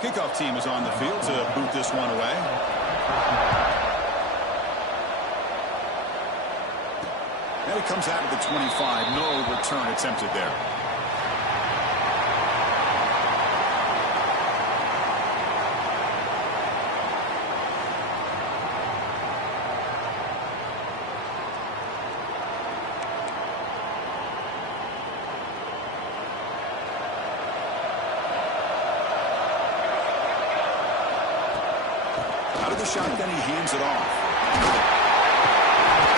Kickoff team is on the field to boot this one away. And it comes out of the 25. No return attempted there. Out of the shotgun, he hands it off.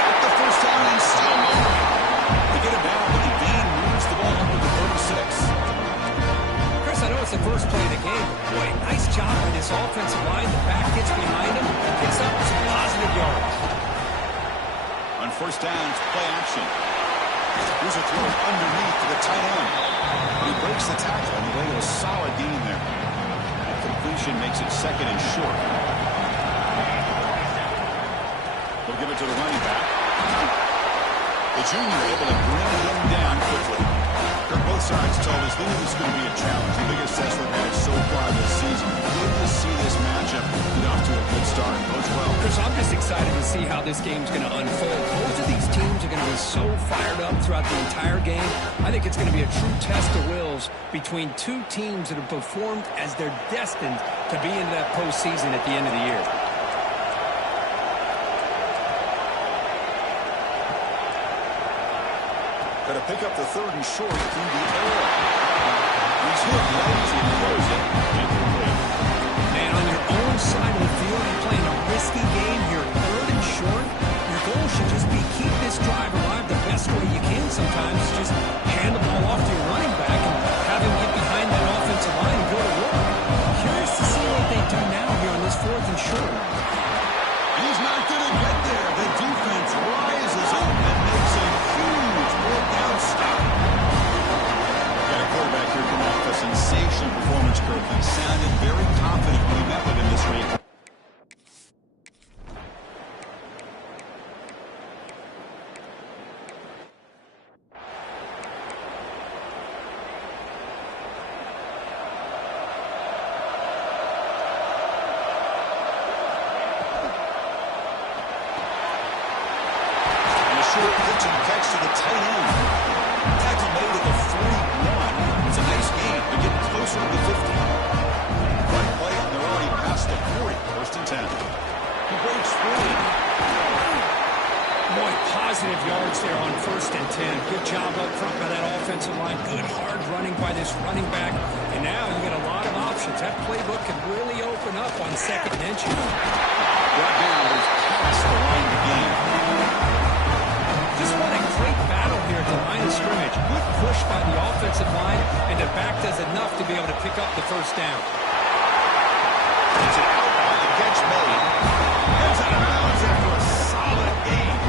At the first down, he's still moving. They get it down, but the gain moves the ball up to the 36. Chris, I know it's the first play of the game. Boy, nice job by this offensive line. The back gets behind him, picks up some positive yards. On first down, it's play action. Here's a throw underneath to the tight end. He breaks the tackle on the way to a solid gain there. That completion makes it second and short. They'll give it to the running back. The junior able to bring him down quickly. Both sides told us this is going to be a challenge. The biggest test they've had so far this season. Good to see this matchup get off to a good start. Bodes well. Chris, I'm just excited to see how this game's going to unfold. Both of these teams are going to be so fired up throughout the entire game. I think it's going to be a true test of wills between two teams that have performed as they're destined to be into that postseason at the end of the year. Got to pick up the third and short through the air. He's hit right as he throws it. Incomplete. Man, on your own side of the field, you're playing a risky game here, third and short. Your goal should just be keep this drive alive the best way you can sometimes. Just hand the ball off to your running back and have him get behind that offensive line and go to work. Curious to see what they do now here on this fourth and short. He's not going to get there. The defense rises up and makes a huge fourth down stop. Got a quarterback here coming off a sensational performance, Kirk. He sounded very confident when he met with him this week. Short pitch and catch to the tight end. Tackle made at the 41. It's a nice game. They're getting closer to the 50. Run play, and they're already past the 40. First and 10. He breaks free. Boy, positive yards there on first and 10. Good job up front by that offensive line. Good hard running by this running back. And now you get a lot of options. That playbook can really open up on second and inches. Brought down, but it's past the line of the game. Just what a great battle here at the line of scrimmage. Good push by the offensive line, and the back does enough to be able to pick up the first down. It's an out on the catch made. Heads out of bounds after a solid game.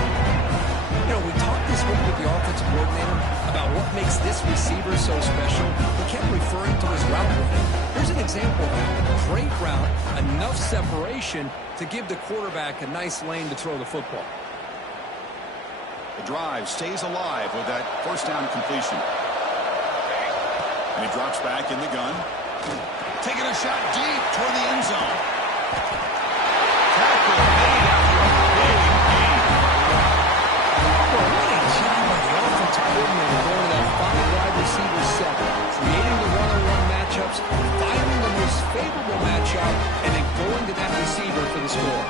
You know, we talked this week with the offensive coordinator about what makes this receiver so special. He kept referring to his route running. Here's an example of that. Great route, enough separation to give the quarterback a nice lane to throw the football. The drive stays alive with that first down completion. And he drops back in the gun. Taking a shot deep toward the end zone. Tackle made after a big gain. Well, what a job by the offensive coordinator going to that five-wide receiver set, creating the one-on-one matchups, finding the most favorable matchup, and then going to that receiver for the score.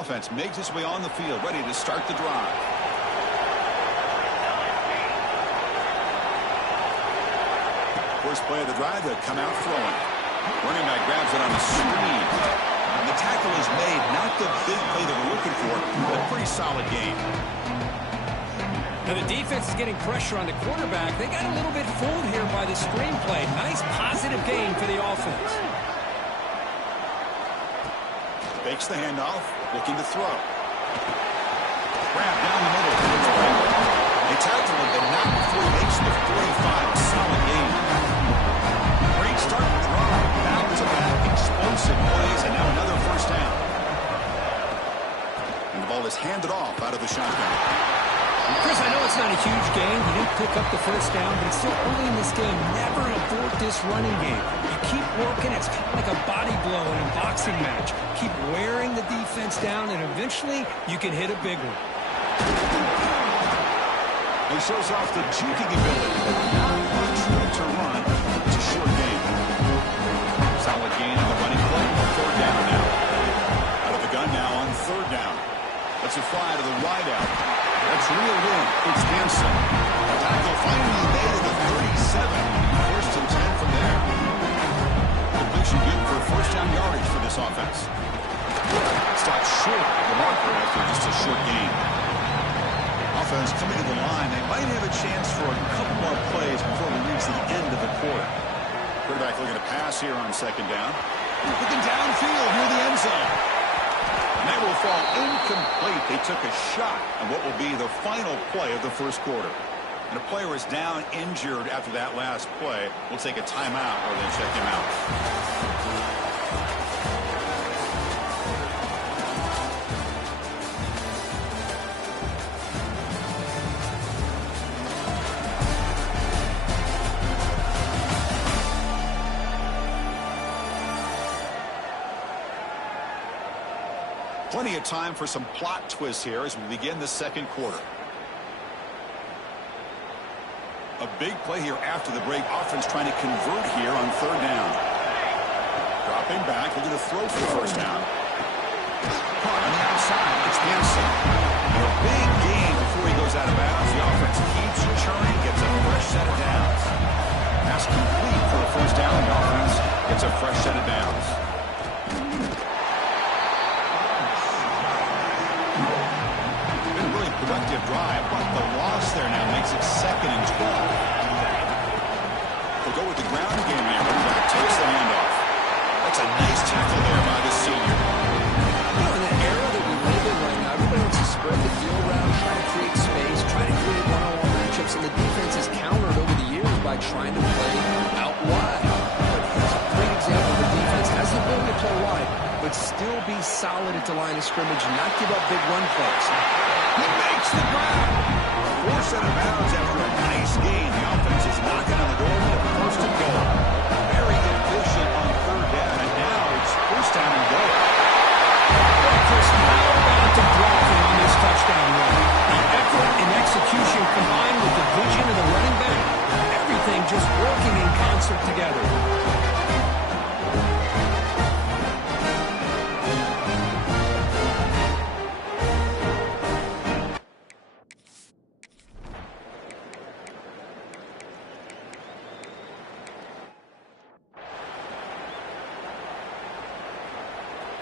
Offense makes its way on the field, ready to start the drive. First play of the drive, they'll come out throwing. Running back grabs it on the screen. And the tackle is made. Not the big play that we're looking for, but a pretty solid game. Now the defense is getting pressure on the quarterback. They got a little bit fooled here by the screenplay. Nice positive gain for the offense. Fakes the handoff, looking to throw. Grab down the middle. They tackle him, but not before he makes the 45. Solid game. Great start to drive. Back-to-back explosive plays, and now another first down. And the ball is handed off out of the shotgun. Chris, I know it's not a huge gain. You didn't pick up the first down, but it's still early in this game. Never abort this running game. You keep working. It's kind of like a body blow in a boxing match. Keep wearing the defense down, and eventually you can hit a big one. He shows off the juking ability. Not much room to run. It's a short game. Solid gain on the running play. Third down now. Out of the gun now on third down. That's a fly to the wide out. That's reeled in. It's Hanson. The tackle finally made at the 37. First and 10 from there. Completion good for first down yardage for this offense. Stopped short of the marker after just a short gain. Offense coming to the line. They might have a chance for a couple more plays before we reach the end of the quarter. Quarterback looking to pass here on second down. Looking downfield near the end zone. And that will fall incomplete. They took a shot on what will be the final play of the first quarter. And a player is down injured after that last play. We'll take a timeout or then check him out. 'Plenty of time for some plot twists here as we begin the second quarter. A big play here after the break. Offense trying to convert here on third down. Dropping back, looking to throw for the first down. Caught on the outside. It's Hanson. And a big gain before he goes out of bounds. The offense keeps churning, gets a fresh set of downs. Pass complete for the first down. The offense gets a fresh set of downs. Productive drive, but the loss there now makes it 2nd and 12. They'll go with the ground game here. Running back takes the handoff. That's a nice tackle there by the senior. You know, in the era that we live in right now, everybody wants to spread the field around, try to create space, try to create one-on-one matchups, and the defense has countered over the years by trying to play out wide. But here's a great example. The defense has the ability to play wide, but still be solid at the line of scrimmage and not give up big run plays. He makes the grab. Forced out of bounds after a nice gain. The offense is knocking on the door with a first and goal. Very efficient on third down, and now it's first down and goal. Chris, how about the blocking on this touchdown run? The effort and execution combined with the vision of the running back, everything just working in concert together.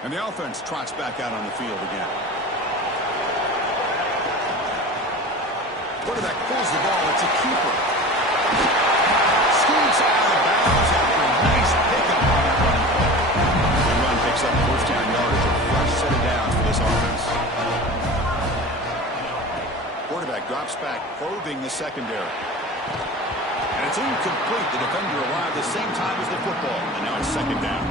And the offense trots back out on the field again. Quarterback pulls the ball. It's a keeper. Scoots out of bounds after a nice pickup on that run play. The run picks up first down yardage. A fresh set of downs for this offense. Quarterback drops back, probing the secondary. And it's incomplete. The defender arrived the same time as the football. And now it's second down.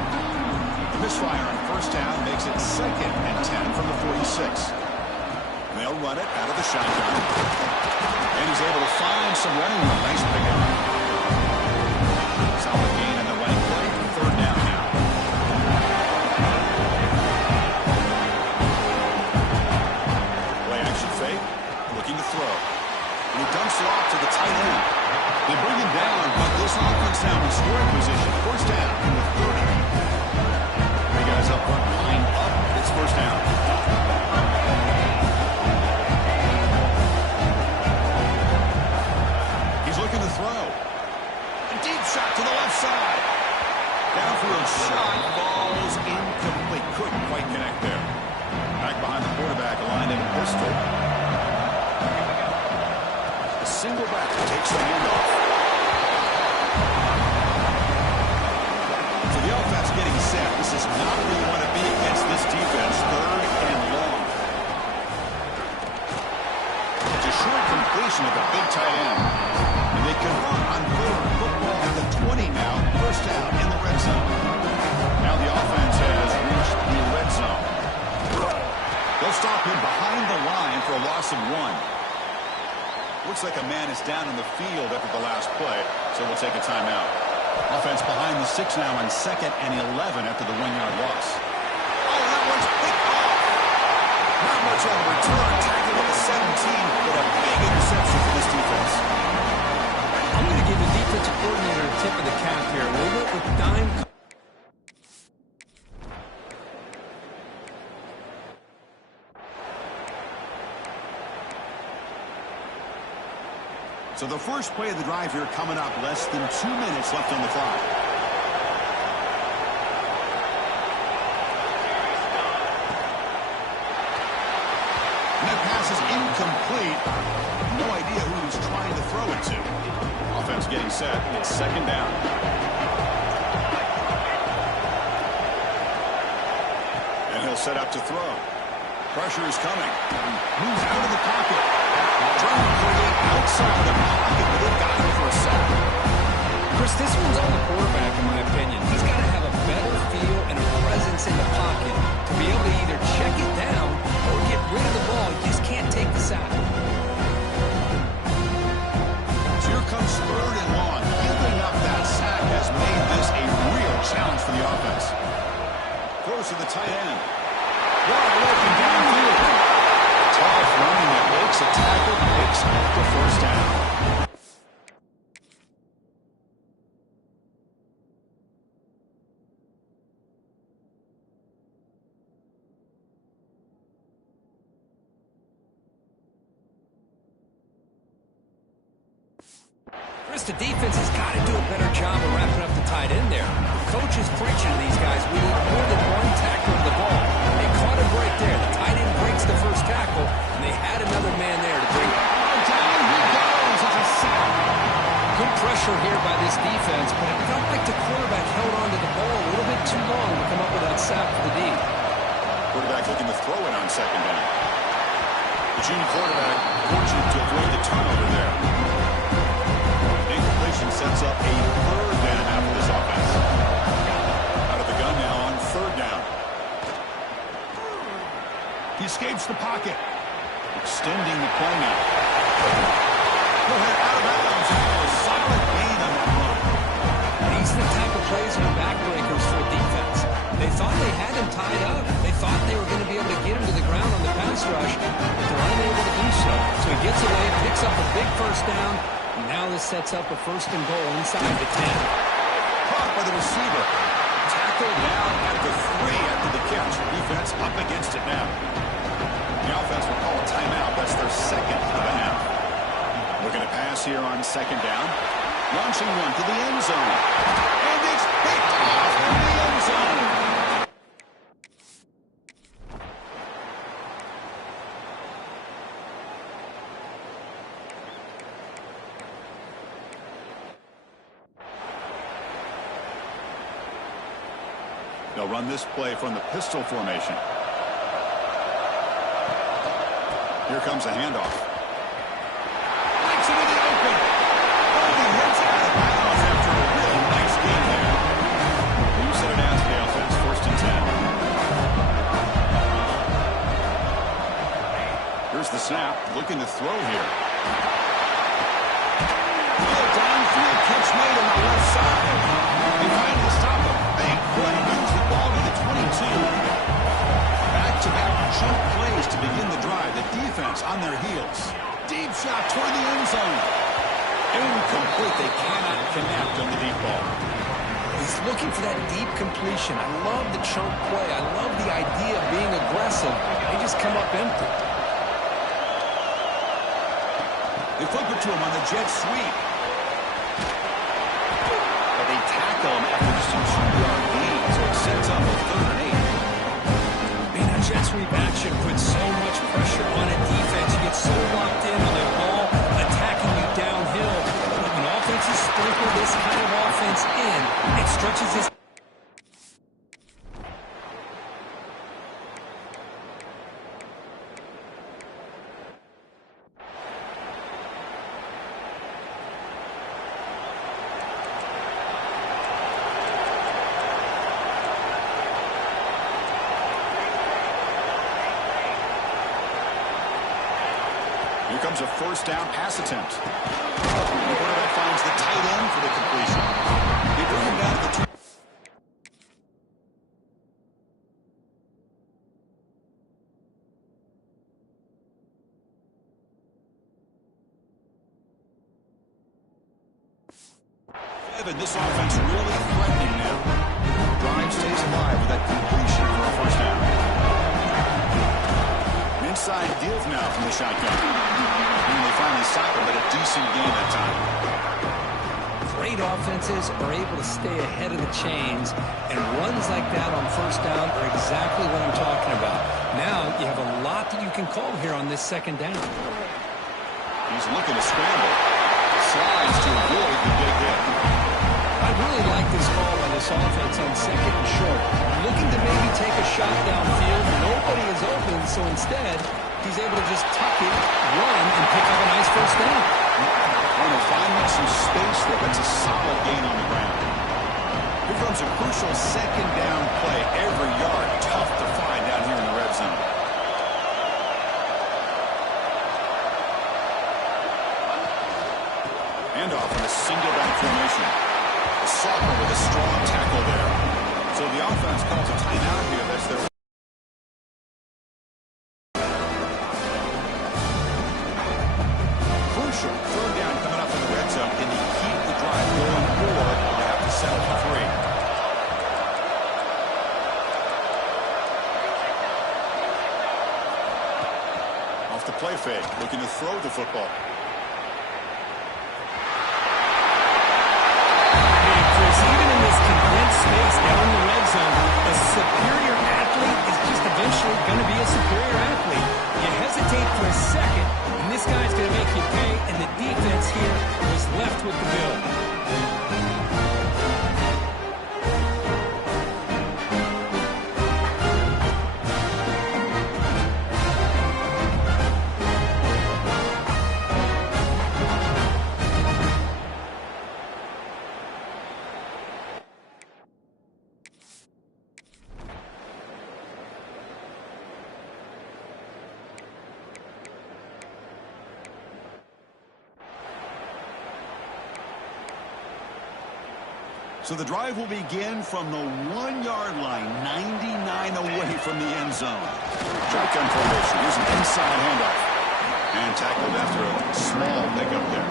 The misfire on first down makes it 2nd and 10 from the 46. And they'll run it out of the shotgun. And he's able to find some running room. Nice pickup. Solid gain in the running play. Third down now. Play action fake. Looking to throw. And he dumps it off to the tight end. They bring him down, but this offense now in scoring position. First down from the 30. Guys up front, line up. It's first down. shot to the left side. Downfield shot falls incomplete. Couldn't quite connect there. Back behind the quarterback, aligned in pistol. A single back takes the handoff. So the offense getting set. This is not where you want to be against this defense. 3rd and long. It's a short completion of the big tight end. And they convert on 3rd football at the 20 now. First down in the red zone. Now the offense has reached the red zone. They'll stop him behind the line for a loss of 1. Looks like a man is down in the field after the last play, so we'll take a timeout. Offense behind the 6 now on 2nd and 11 after the 1-yard loss. Oh, that one's picked off. Not much on the return. Tackled at the 17, but a big interception for this defense. I'm going to give the defensive coordinator a tip of the cap here. They went with dime. So the first play of the drive here coming up. Less than 2 minutes left on the clock. And that pass is incomplete. No idea who he was trying to throw it to. Offense getting set. It's 2nd down. And he'll set up to throw. Pressure is coming. Moves out of the pocket. Trying to create outside the pocket, but they've got him for a sack. Chris, this one's on the quarterback, in my opinion. He's got to have a better feel and a presence in the pocket to be able to either check it down or get rid of the ball. You just can't take the sack. So here comes 3rd and long. Giving up that sack has made this a real challenge for the offense. Throws to the tight end. Wide open downfield. Tough running that makes a tackle, picks up the first down. Chris, the defense has got to do a better job of wrapping up the tight end there. Coach is preaching to these guys. We need more than one tackle of the ball. They caught a break there. The tight end breaks the first tackle, and they had another man there to bring it. Down he goes. It's a sack. Good pressure here by this defense, but it felt like the quarterback held on to the ball a little bit too long to come up with that sack for the D. Quarterback looking to throw it on 2nd down. The junior quarterback fortunate to avoid the turnover there. Incompletion sets up a 3rd down after this offense. Out of the gun now on 3rd down. He escapes the pocket. Extending the play now. He'll head out of bounds. A solid gain on that run. These are the type of plays that are backbreakers for defense. They thought they had him tied up. They thought they were going to be able to get him to the ground on the pass rush, but they're unable to do so. So he gets away, picks up a big first down, and now this sets up a 1st and goal inside the 10. Caught by the receiver. Tackled down at the 3 after the catch. Defense up against it now. The offense will call a timeout. That's their 2nd of the half. Looking to pass here on 2nd down. Launching one to the end zone. And it's picked off in the end zone. They'll run this play from the pistol formation. Here comes a handoff. Likes it in the open. Oh, he hits out of bounds after a really nice game there. You said it as the offense, 1st and 10. Here's the snap, looking to throw here. Downfield catch made on the left side. They finally stop a big play. Moves the ball to the 22. Back-to-back jump plays to begin the drive. The defense on their heels. Deep shot toward the end zone. Incomplete. They cannot connect on the deep ball. He's looking for that deep completion. I love the chunk play. I love the idea of being aggressive. They just come up empty. They flip it to him on the jet sweep. they tackle him after just a 2-yard gain, so it sets up a 3rd and 8. Man, that jet sweep action puts so much pressure on a defense. You get so locked in on the ball attacking you downhill. But when offenses sprinkle this kind of offense in, it stretches this. Here comes a 1st down pass attempt. The quarterback finds the tight end for the completion. They bring him down to the 2. This offense really threatening now. Drive stays alive with that completion for a 1st down. Inside give now from the shotgun. And they finally stop him, but a decent gain that time. Great offenses are able to stay ahead of the chains, and runs like that on 1st down are exactly what I'm talking about. Now you have a lot that you can call here on this 2nd down. He's looking to scramble. Slides to avoid the big hit. I really like this call by this offense on 2nd and short. Looking to maybe take a shot downfield. Nobody is open, so instead, he's able to just tuck it, run, and pick up a nice 1st down. And they're finding some space there. That's a solid gain on the ground. Here comes a crucial 2nd down play. Every yard tough to find down here in the red zone. Handoff in a single back formation. Soccer with a strong tackle there. So the offense calls a timeout here. That's their crucial 3rd down coming up in the red zone. Can they keep the drive going, or they have to settle for 3? Off the play fake, looking to throw the football. Space down in the red zone. A superior athlete is just eventually going to be a superior athlete. You hesitate for a second, and this guy's going to make you pay, and the defense here was left with the bill. So the drive will begin from the 1-yard line, 99 away from the end zone. Shotgun formation. Here's an inside handoff. And tackled after a small pickup there.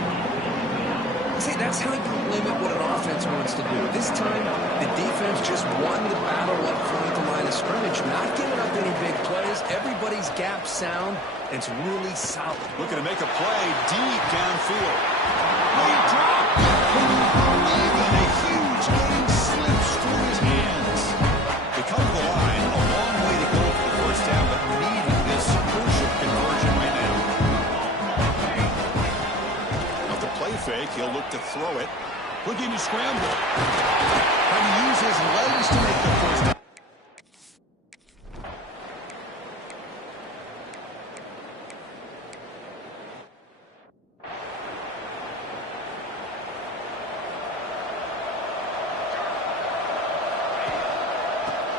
See, that's how you limit what an offense wants to do. This time, the defense just won the battle up front at the line of scrimmage, not giving up any big plays. Everybody's gap sound, and it's really solid. Looking to make a play deep downfield. Late drop. Can you believe it? A huge game slips through his hands. They come to the line, a long way to go for the 1st down, but needing this crucial conversion right now. Off the play fake, he'll look to throw it. Looking to scramble. Trying to use his legs to make the 1st down.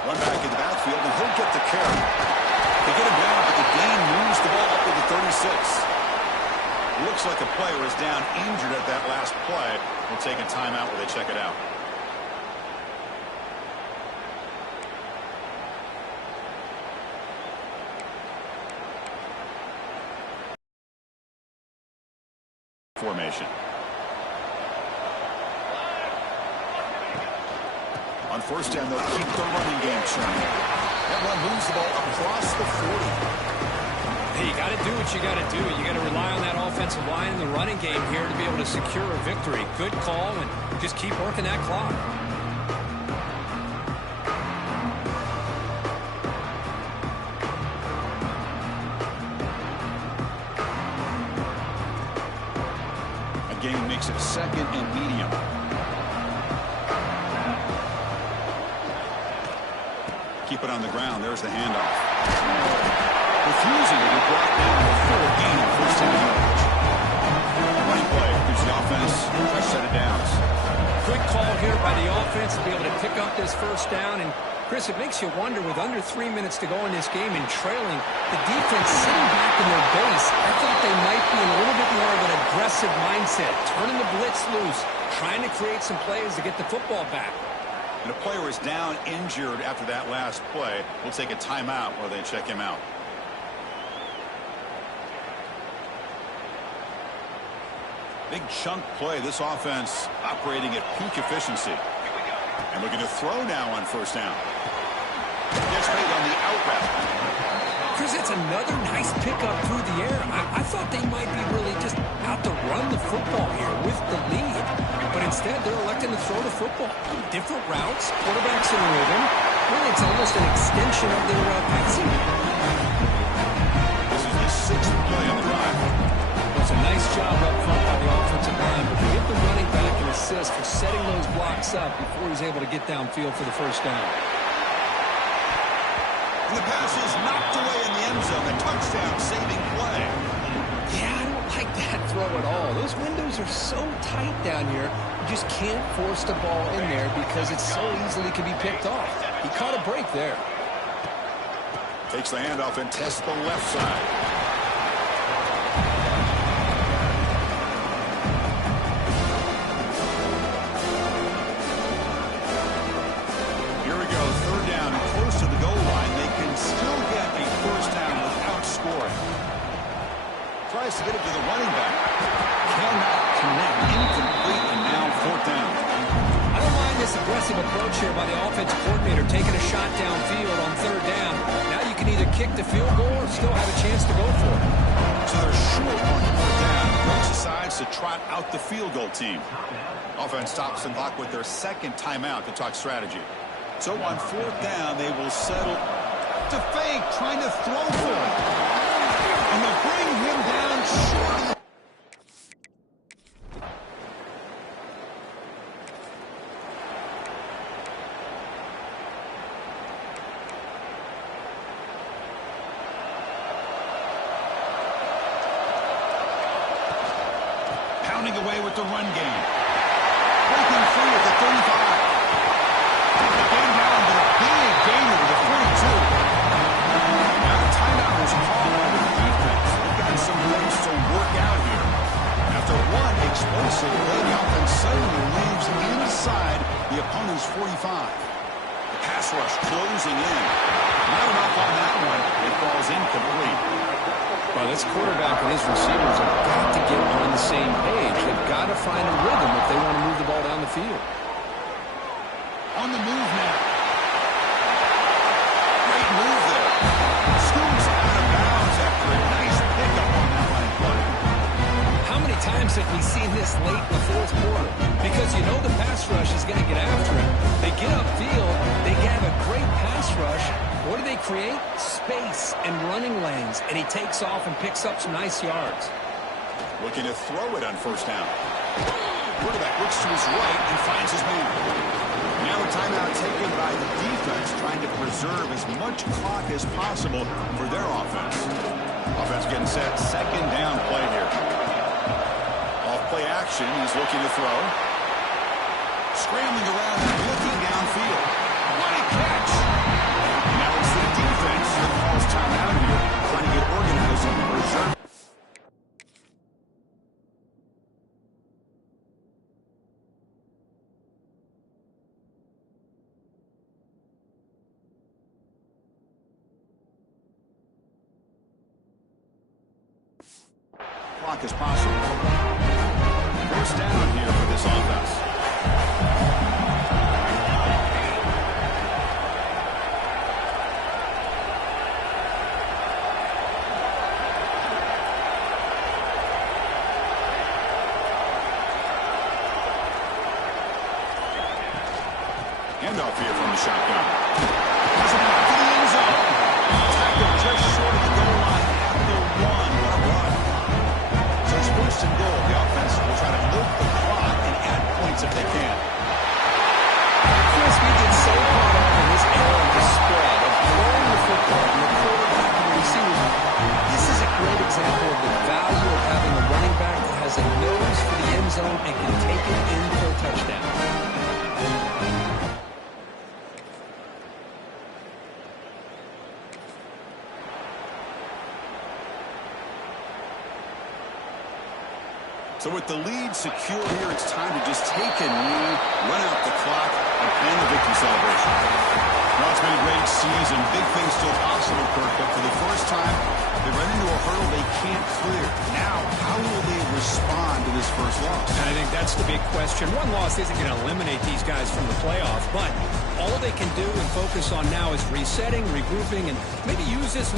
Run back in the backfield, and he'll get the carry. They get him down, but the gain moves the ball up to the 36. Looks like a player is down injured at that last play. We'll take a timeout where they check it out. Formation. On 1st down, they'll keep the running game churning. That run moves the ball across the 40. Hey, you got to do what you got to do. You got to rely on that offensive line and the running game here to be able to secure a victory. Good call, and just keep working that clock. Game makes it 2nd and medium. Keep it on the ground. There's the handoff. Refusing to be brought down before a gain of first down yardage. Running play gives the offense a fresh set of downs. Good call here by the offense to be able to pick up this first down. And Chris, it makes you wonder, with under 3 minutes to go in this game and trailing, the defense sitting back in their base, I thought they might be in a little bit more of an aggressive mindset, turning the blitz loose, trying to create some plays to get the football back. And a player is down injured after that last play. We'll take a timeout while they check him out. Big chunk play. This offense operating at peak efficiency. And looking to throw now on first down. Gets made on the out route. Chris, it's another nice pickup through the air. I thought they might be really just out to run the football here with the lead. But instead, they're electing to throw the football. Different routes, quarterbacks in rhythm. Really, it's almost an extension of their passing. This is the 6th play on the drive. It's a nice job up front by the offensive line, but they give the running back an assist for setting those blocks up before he's able to get downfield for the first down. And the pass is knocked away in the end zone. A touchdown saving play. Yeah, I don't like that throw at all. Those windows are so tight down here, you just can't force the ball in there because it so easily can be picked off. He caught a break there. Takes the handoff and tests the left side. Tries to get it to the running back. Cannot connect. Incomplete, and now 4th down. I don't mind this aggressive approach here by the offensive coordinator, taking a shot downfield on 3rd down. Now you can either kick the field goal or still have a chance to go for it. So they're short on 4th down. Coach decides to trot out the field goal team. Offense stops the clock with their 2nd timeout to talk strategy. So on 4th down, they will settle to fake, trying to throw for it. And they'll bring him down short. Pounding away with the run game. Breaking free at the 35. Getting down to the big gainer to the 42. Now the timeout is called by the defense. They've got some things to work out here. After one explosive play, the offense suddenly moves inside the opponent's 45. The pass rush closing in. Not enough on that one. It falls incomplete. Well, this quarterback and his receivers have got to get on the same page. They've got to find a rhythm if they want to move the ball down the field. On the move now. Great move there. Scoots out of bounds after a nice pickup on that running play. How many times have we seen this late in the 4th quarter? Because you know the pass rush is going to get after him. They get upfield. They have a great pass rush. What do they create? Space and running lanes. And he takes off and picks up some nice yards. Looking to throw it on 1st down. Quarterback looks to his right and finds his man. Now a timeout taken by the defense, trying to preserve as much clock as possible for their offense. Offense getting set. 2nd down play here. Off play action. He's looking to throw. Scrambling around and looking downfield. What a catch! Now it's the defense that calls timeout here, trying to get organized and preserve. Clock as possible. 1st down here for this offense. Handoff here from the shotgun. Has it back to the end zone. Tackled just short of the goal line at the 1. What a run. So it's first and goal. The offense will try to milk the clock and add points if they can. Chris, we get so caught up in this era of the spread, of throwing the football from the quarterback and the receivers. This is a great example of the value of having a running back that has a nose for the end zone and can take it in for a touchdown. So with the lead secure here, it's time to just take a knee, run out the clock, and plan the victory celebration. Well, it's been a great season. Big things still possible, Kirk, but for the first time, they run into a hurdle they can't clear. Now, how will they respond to this first loss? And I think that's the big question. One loss isn't going to eliminate these guys from the playoff, but all they can do and focus on now is resetting, regrouping, and maybe use this loss